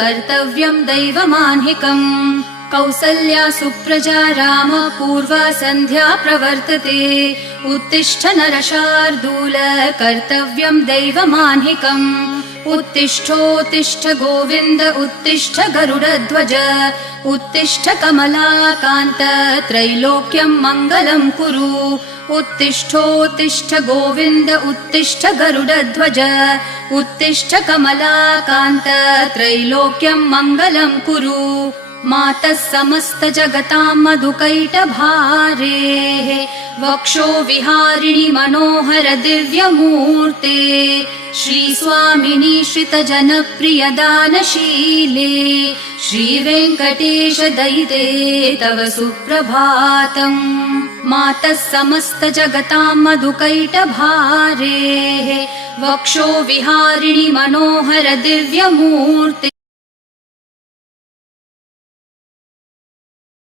कर्तव्यं दैवमान्हिकम् कौसल्या सुप्रजा राम पूर्वा सन्ध्या प्रवर्तते उत्तिष्ठ नरशार्दूल कर्तव्यं दैवमान्हिकम् उत्तिष्ठोत्तिष्ठ गोविन्द उत्तिष्ठ गरुडध्वज उत्तिष्ठ कमलाकान्त त्रैलोक्यं मङ्गलं कुरु उत्तिष्ठोत्तिष्ठ गोविन्द उत्तिष्ठ गरुडध्वज उत्तिष्ठ कमलाकान्त त्रैलोक्यं मङ्गलं कुरु मातः समस्त जगतां मधुकैटभारेः वक्षो विहारिणि मनोहर दिव्यमूर्ते श्रीस्वामिनि श्रितजनप्रिय दानशीले श्रीवेङ्कटेश दयिते तव सुप्रभातम् मातः समस्त जगतां मधुकैटभारेः वक्षो विहारिणि मनोहर दिव्यमूर्ते